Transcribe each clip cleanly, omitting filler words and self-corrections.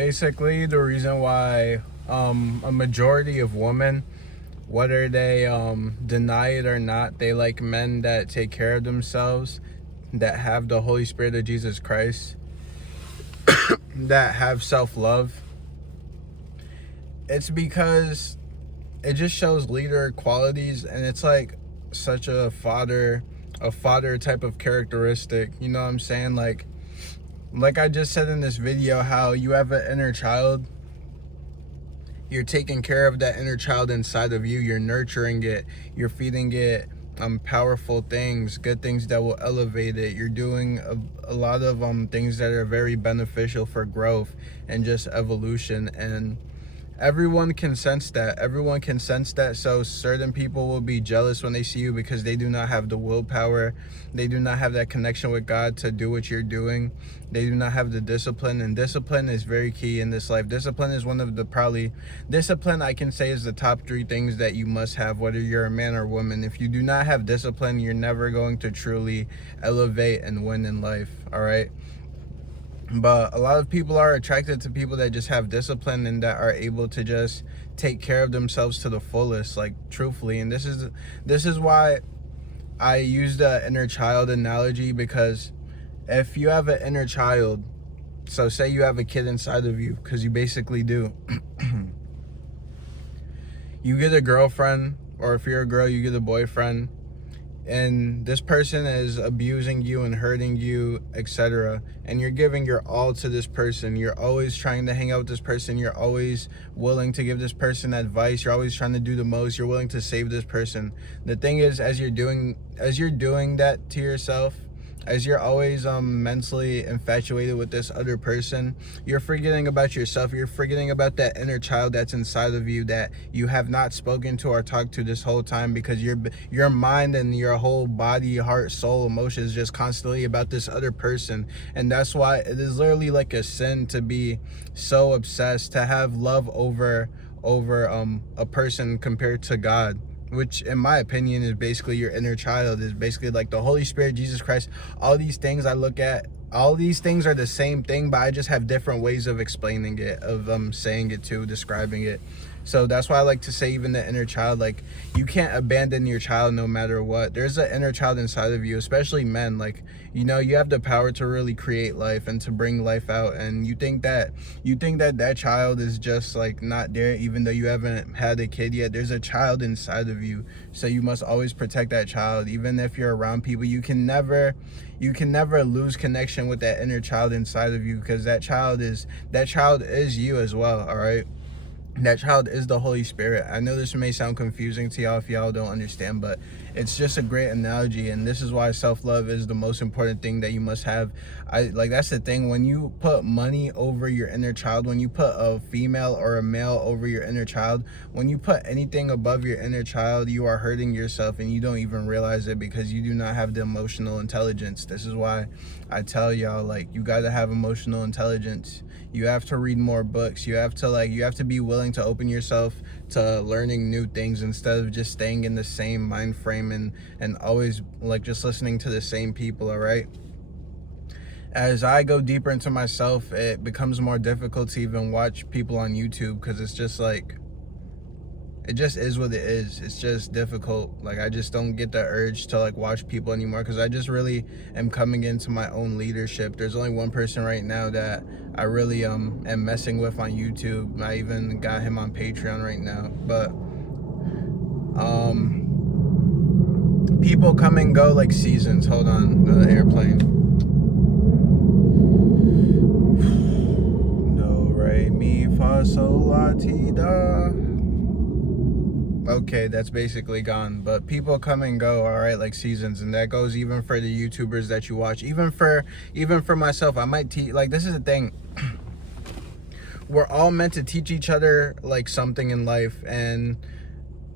Basically, the reason why a majority of women, whether they deny it or not, they like men that take care of themselves, that have the Holy Spirit of Jesus Christ, that have self-love. It's because it just shows leader qualities, and it's like such a father type of characteristic. You know what I'm saying? Like I just said in this video, how you have an inner child. You're taking care of that inner child inside of you. You're nurturing it. You're feeding it powerful things, good things that will elevate it. You're doing a lot of things that are very beneficial for growth and just evolution. And everyone can sense that. Everyone can sense that. So certain people will be jealous when they see you because they do not have the willpower. They do not have that connection with God to do what you're doing. They do not have the discipline, and discipline is very key in this life. Discipline is one of the discipline I can say is the top 3 things that you must have, whether you're a man or woman. If you do not have discipline, you're never going to truly elevate and win in life, all right? But a lot of people are attracted to people that just have discipline and that are able to just take care of themselves to the fullest, like truthfully. And this is why I use the inner child analogy, because if you have an inner child, so say you have a kid inside of you, because you basically do. You get a girlfriend, or if you're a girl, you get a boyfriend, and this person is abusing you and hurting you, etc., and you're giving your all to this person. You're always trying to hang out with this person. You're always willing to give this person advice. You're always trying to do the most. You're willing to save this person. The thing is, as you're doing that to yourself, as you're always mentally infatuated with this other person, you're forgetting about yourself. You're forgetting about that inner child that's inside of you that you have not spoken to or talked to this whole time, because your mind and your whole body, heart, soul, emotions is just constantly about this other person. And that's why it is literally like a sin to be so obsessed, to have love over a person compared to God, which in my opinion is basically your inner child, is basically like the Holy Spirit, Jesus Christ. All these things I look at, all these things are the same thing, but I just have different ways of explaining it, of saying it to, describing it. So that's why I like to say even the inner child, like you can't abandon your child no matter what. There's an inner child inside of you, especially men. Like, you know, you have the power to really create life and to bring life out, and you think that that child is just like not there, even though you haven't had a kid yet. There's a child inside of you, so you must always protect that child. Even if you're around people, you can never lose connection with that inner child inside of you, because that child is you as well, all right? That child is the Holy Spirit. I know this may sound confusing to y'all if y'all don't understand, but it's just a great analogy, and this is why self-love is the most important thing that you must have. That's the thing. When you put money over your inner child, when you put a female or a male over your inner child, when you put anything above your inner child, you are hurting yourself, and you don't even realize it, because you do not have the emotional intelligence. This is why I tell y'all, like, you got to have emotional intelligence. You have to read more books. You have to be willing to open yourself to learning new things, instead of just staying in the same mind frame and always like just listening to the same people, all right? As I go deeper into myself, it becomes more difficult to even watch people on YouTube, because it's just like, it just is what it is. It's just difficult. Like, I just don't get the urge to like watch people anymore, because I just really am coming into my own leadership. There's only one person right now that I really am messing with on YouTube. I even got him on Patreon right now. But people come and go like seasons. Hold on, the airplane. Do, re, mi, fa, sol, la, ti, da. Okay, that's basically gone. But people come and go, all right, like seasons, and that goes even for the YouTubers that you watch. Even for myself, I might teach. Like, this is the thing. We're all meant to teach each other like something in life, and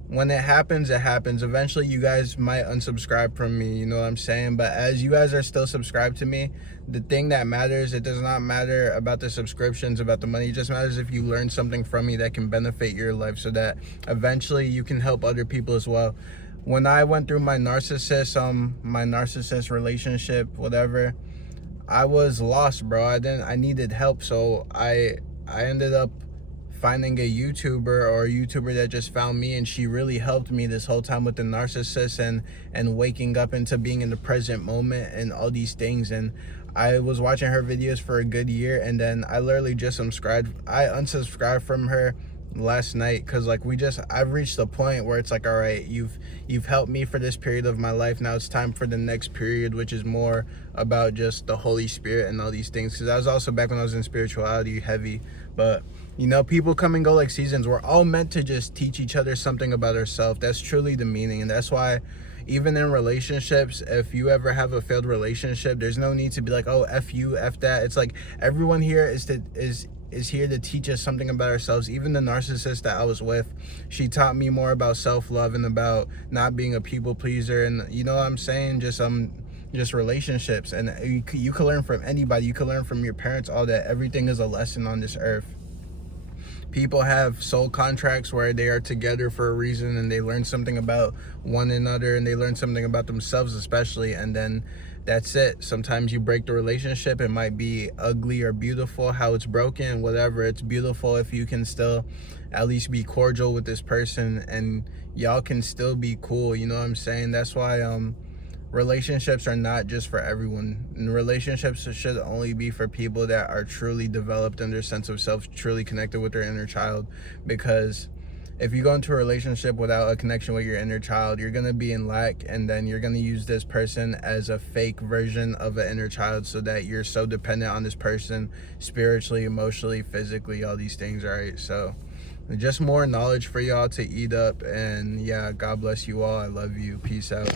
when it happens, it happens. Eventually you guys might unsubscribe from me, you know what I'm saying? But as you guys are still subscribed to me, the thing that matters, it does not matter about the subscriptions, about the money. It just matters if you learn something from me that can benefit your life, so that eventually you can help other people as well. When I went through my narcissist relationship, whatever, I was lost, bro. I needed help, so I I ended up finding a YouTuber, or a YouTuber that just found me, and she really helped me this whole time with the narcissist and waking up into being in the present moment and all these things. And I was watching her videos for a good year, and then I literally just I unsubscribed from her last night, because like I've reached the point where it's like, all right, you've helped me for this period of my life, now it's time for the next period, which is more about just the Holy Spirit and all these things. Because I was also, back when I was in spirituality heavy, but you know, people come and go like seasons. We're all meant to just teach each other something about ourselves. That's truly the meaning. And that's why even in relationships, if you ever have a failed relationship, there's no need to be like, oh, F you, F that. It's like, everyone here is here to teach us something about ourselves. Even the narcissist that I was with, she taught me more about self-love and about not being a people pleaser. And you know what I'm saying? Just relationships. And you can learn from anybody. You can learn from your parents, all that. Everything is a lesson on this earth. People have soul contracts where they are together for a reason, and they learn something about one another, and they learn something about themselves especially, and then that's it. Sometimes you break the relationship. It might be ugly or beautiful how it's broken, whatever. It's beautiful if you can still at least be cordial with this person and y'all can still be cool, you know what I'm saying? That's why relationships are not just for everyone. And relationships should only be for people that are truly developed in their sense of self, truly connected with their inner child. Because if you go into a relationship without a connection with your inner child, you're going to be in lack, and then you're going to use this person as a fake version of an inner child, so that you're so dependent on this person spiritually, emotionally, physically, all these things, right? So just more knowledge for y'all to eat up. And yeah, God bless you all. I love you. Peace out.